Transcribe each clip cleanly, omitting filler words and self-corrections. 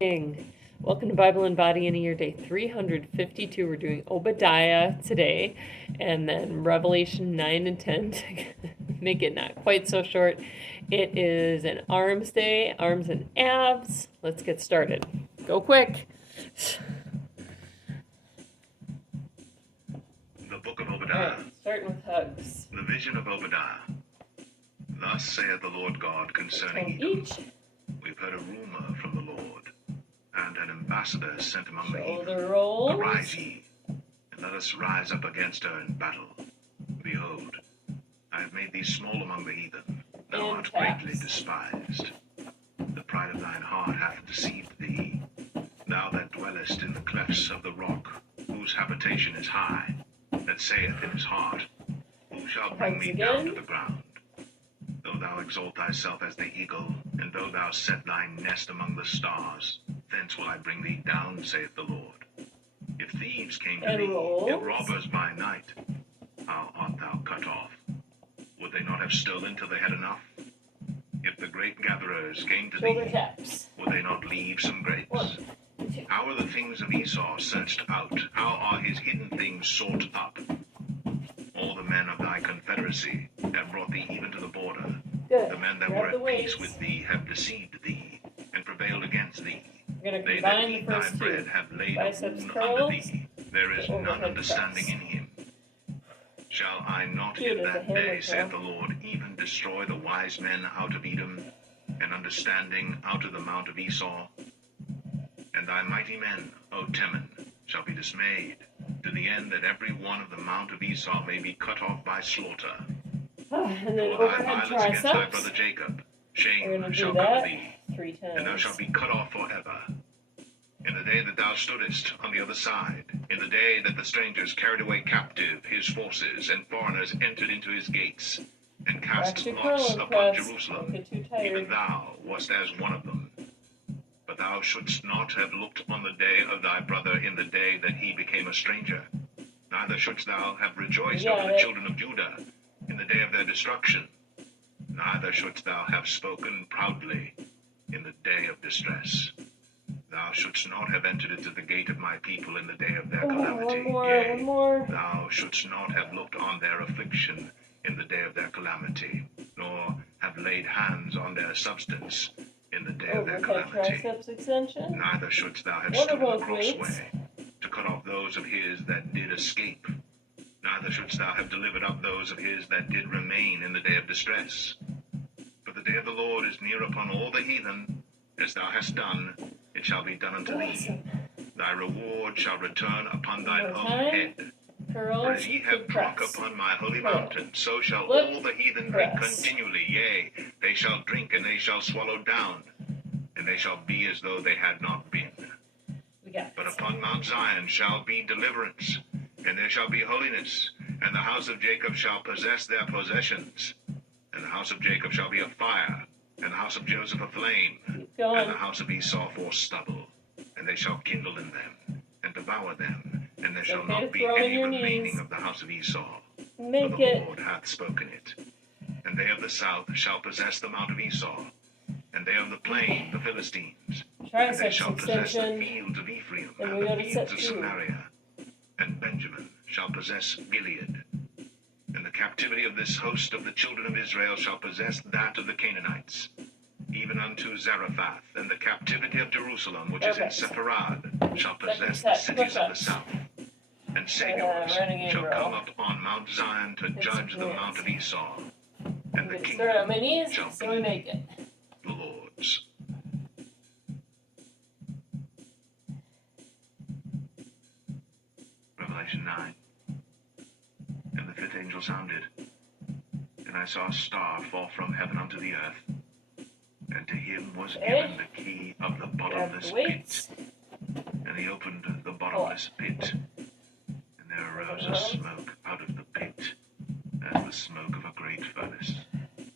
Welcome to Bible and Body in a Year, day 352. We're doing Obadiah today, and then Revelation 9 and 10 to make it not quite so short. It is an arms day, arms and abs. Let's get started. Go quick. The book of Obadiah. Right, starting with hugs. The vision of Obadiah. Thus saith the Lord God concerning Edom. We've heard a rumor from the Lord, and an ambassador sent among the heathen. Arise ye, and let us rise up against her in battle. Behold, I have made thee small among the heathen. Thou art greatly despised. The pride of thine heart hath deceived thee. Thou that dwellest in the clefts of the rock, whose habitation is high, that saith in his heart, who shall bring me down to the ground? Though thou exalt thyself as the eagle, and though thou set thy nest among the stars, thence will I bring thee down, saith the Lord. If thieves came to thee, if robbers by night, how art thou cut off? Would they not have stolen till they had enough? If the grape gatherers came to thee, would they not leave some grapes? How are the things of Esau searched out? How are his hidden things sought up? All the men of thy confederacy have brought thee even to the border. The men that were at peace with thee have deceived thee, and prevailed against thee. They that eat thy bread have laid a wound under thee. There is none understanding in him. Shall I not in that day, saith the Lord, even destroy the wise men out of Edom, and understanding out of the mount of Esau? And thy mighty men, O Teman, shall be dismayed, to the end that every one of the mount of Esau may be cut off by slaughter. And then for thy violence against thy brother Jacob, shame shall cover thee, 3 times. and thou shalt be cut off forever. In the day that thou stoodest on the other side, in the day that the strangers carried away captive his forces, and foreigners entered into his gates, and cast lots upon Jerusalem, even thou wast as one of them. But thou shouldst not have looked on the day of thy brother in the day that he became a stranger. Neither shouldst thou have rejoiced over the children of Judah in the day of their destruction. Neither shouldst thou have spoken proudly in the day of distress. Thou shouldst not have entered into the gate of my people in the day of their calamity. One more. Thou shouldst not have looked on their affliction in the day of their calamity, nor have laid hands on their substance in the day of their calamity. Neither shouldst thou have stood in the crossway to cut off those of his that did escape. Neither shouldst thou have delivered up those of his that did remain in the day of distress. For the day of the Lord is near upon all the heathen. As thou hast done, it shall be done unto thee. Thy reward shall return upon thine own head. For as ye have drunk upon my holy mountain, so shall all the heathen drink continually. Yea, they shall drink, and they shall swallow down, and they shall be as though they had not been. But upon Mount Zion shall be deliverance, and there shall be holiness, and the house of Jacob shall possess their possessions. And the house of Jacob shall be a fire, and the house of Joseph a flame, and the house of Esau for stubble. And they shall kindle in them, and devour them, and there shall not be any remaining of the house of Esau. For the Lord hath spoken it. And they of the south shall possess the mount of Esau, and they of the plain the Philistines. And they shall possess the fields of Ephraim, and the fields of Samaria. And Benjamin shall possess Gilead. And the captivity of this host of the children of Israel shall possess that of the Canaanites, even unto Zarephath. And the captivity of Jerusalem, which is in Sepharad, shall possess the cities of the south. And saviors shall come up on Mount Zion to judge the mount of Esau. And the kingdom shall be the Lord's. Revelation 9. And the fifth angel sounded, and I saw a star fall from heaven unto the earth, and to him was given the key of the bottomless pit. And he opened the bottomless pit, and there arose a smoke out of the pit, as the smoke of a great furnace.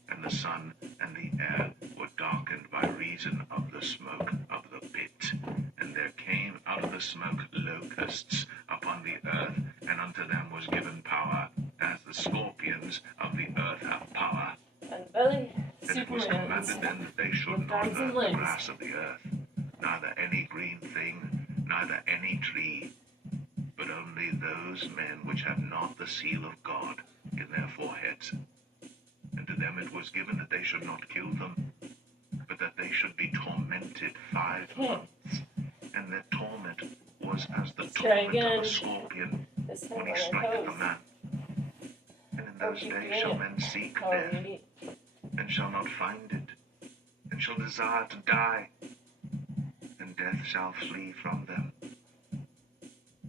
And the sun and the air were darkened by reason of the smoke of the pit. And there came out of the smoke locusts upon the earth, and unto them was given power, as the scorpions of the earth have power. And belly, And it was commanded then that they should not hurt the grass of the earth, neither any green thing, neither any tree, but only those men which have not the seal of God in their foreheads. And to them it was given that they should not kill them, but that they should be tormented 5 months. And their torment was as the torment of a scorpion when he striketh a man. And in those days shall men seek death, and shall not find it, and shall desire to die, and death shall flee from them.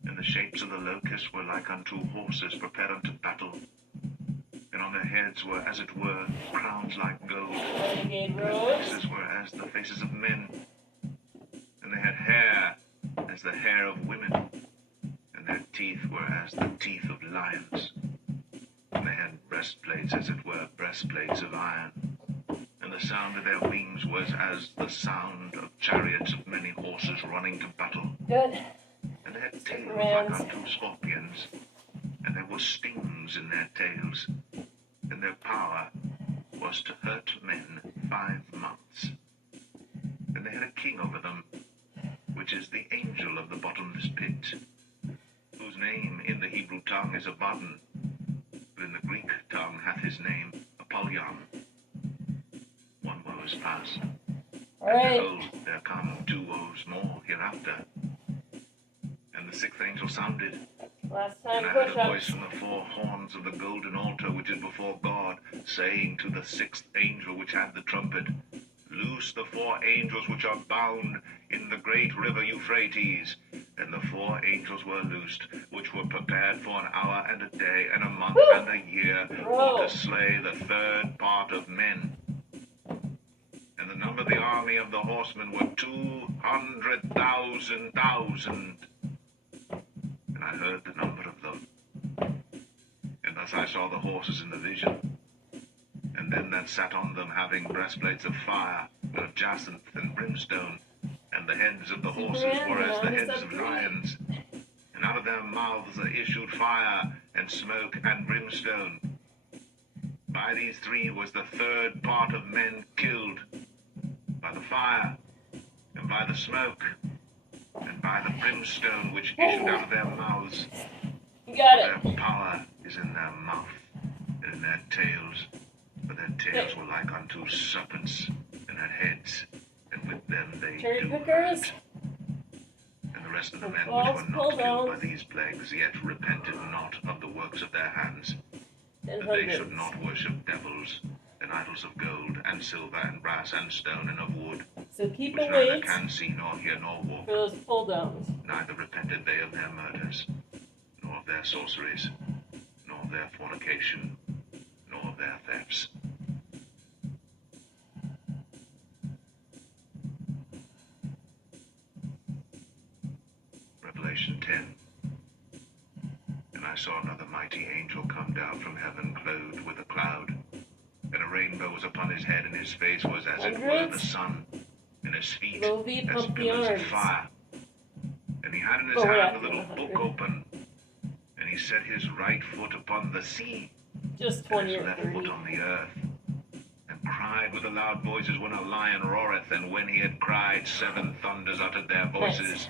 And the shapes of the locusts were like unto horses prepared unto battle, and on their heads were, as it were, crowns like gold, and their faces were as the faces of men, and they had hair as the hair of women, and their teeth were as the teeth of lions, and they had breastplates as it were breastplates of iron, and the sound of their wings was as the sound of chariots of many horses running to battle. Good. And they had tails like unto scorpions, and there were stings in their tails, and their power was to hurt men 5 months. And they had a king over them, which is the angel of the bottomless pit, whose name in the Hebrew tongue is Abaddon, but in the Greek tongue hath his name Apollyon. One woe is past, and behold, there come 2 woes more hereafter. And the 6th angel sounded, and I heard a voice from the 4 horns of the golden altar which is before God, saying to the 6th angel which had the trumpet, Loose the 4 angels which are bound in the great river Euphrates. And the 4 angels were loosed, which were prepared for an hour and a day and a month and a year, for to slay the 3rd part of men. And the number of the army of the horsemen were 200,000. And I heard the number of them. And thus I saw the horses in the vision, and them that sat on them having breastplates of fire, and of jacinth and brimstone, and the heads of the horses were as the heads of lions, and out of their mouths there issued fire, and smoke, and brimstone. By these 3 was the 3rd part of men killed, by the fire, and by the smoke, and by the brimstone which issued out of their mouths. Their power is in their mouth, and in their tails, for their tails were like unto serpents, and had heads, and with them they do hurt. And the rest of the men which were not killed by these plagues yet repented not of the works of their hands, that they should not worship devils, and idols of gold, and silver, and brass, and stone, and of wood, so keep which awake neither can see, nor hear, nor walk. For those pull downs. Neither repented they of their murders, nor of their sorceries, nor of their fornication, nor of their thefts. Revelation 10. And I saw another mighty angel come down from heaven, clothed with a cloud, and a rainbow was upon his head, and his face was as it were the sun, and his feet as pillars of fire. And he had in his hand a little book open, and he set his right foot upon the sea, just and his left foot on the earth, and cried with a loud voice as when a lion roareth. And when he had cried, 7 thunders uttered their voices.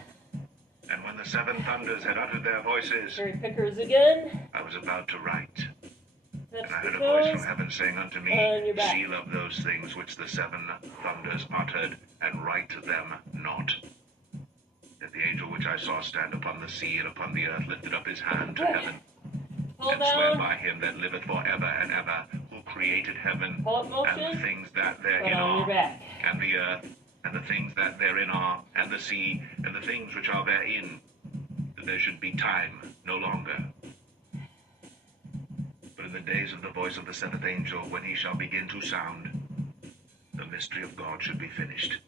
And when the 7 thunders had uttered their voices, Cherry pickers again. I was about to write. That's and I heard a voice from heaven saying unto me, Seal up those things which the 7 thunders uttered, and write them not. And the angel which I saw stand upon the sea and upon the earth lifted up his hand to heaven, and sware by him that liveth for ever and ever, who created heaven, and the things that therein are, and the earth, and the things that therein are, and the sea, and the things which are therein, that there should be time no longer. But in the days of the voice of the 7th angel, when he shall begin to sound, the mystery of God should be finished,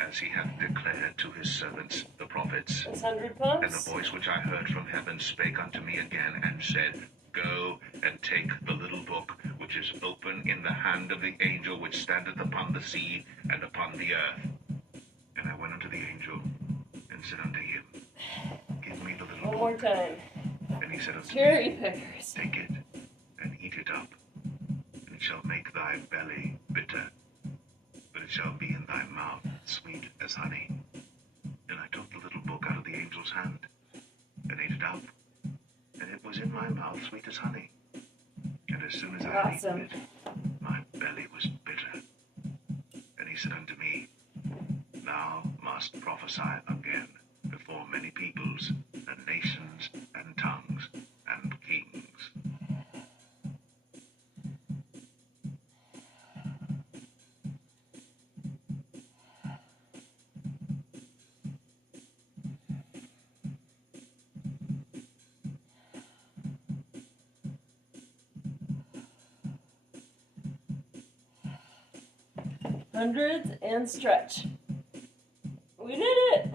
as he hath declared to his servants the prophets. And the voice which I heard from heaven spake unto me again, and said, Go and take the little book which is open in the hand of the angel which standeth upon the sea and upon the earth. And I went unto the angel, and said unto him, Give me the little book. One more time. And he said unto Cherry me, pickers. Take it, and eat it up, and it shall make thy belly bitter, but it shall be in thy mouth sweet as honey. angel's hand, and ate it up, and it was in my mouth sweet as honey. And as soon as I had eaten it, my belly was bitter. And he said unto me, Thou must prophesy again before many peoples, and nations, and tongues, and kings. Hundreds and stretch. We did it!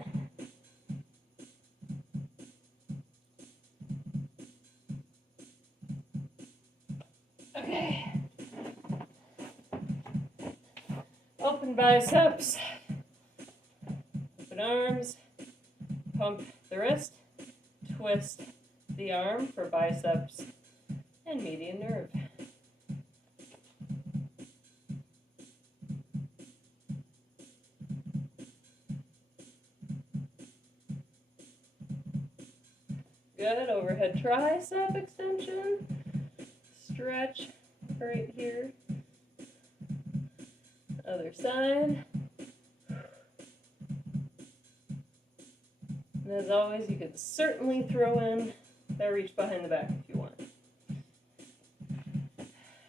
Okay. Open biceps. Open arms. Pump the wrist. Twist the arm for biceps and median nerve. Good. Overhead tricep extension. Stretch right here. Other side. And as always, you could certainly throw in that reach behind the back if you want.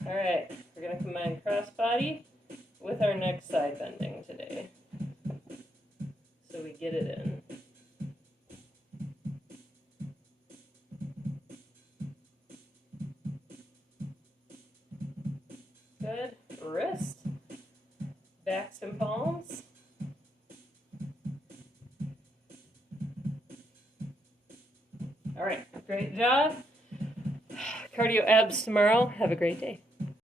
All right, we're going to combine cross body with our neck side bending today. So we get it in. Good. Wrist, backs and palms. All right, great job. Cardio abs tomorrow. Have a great day.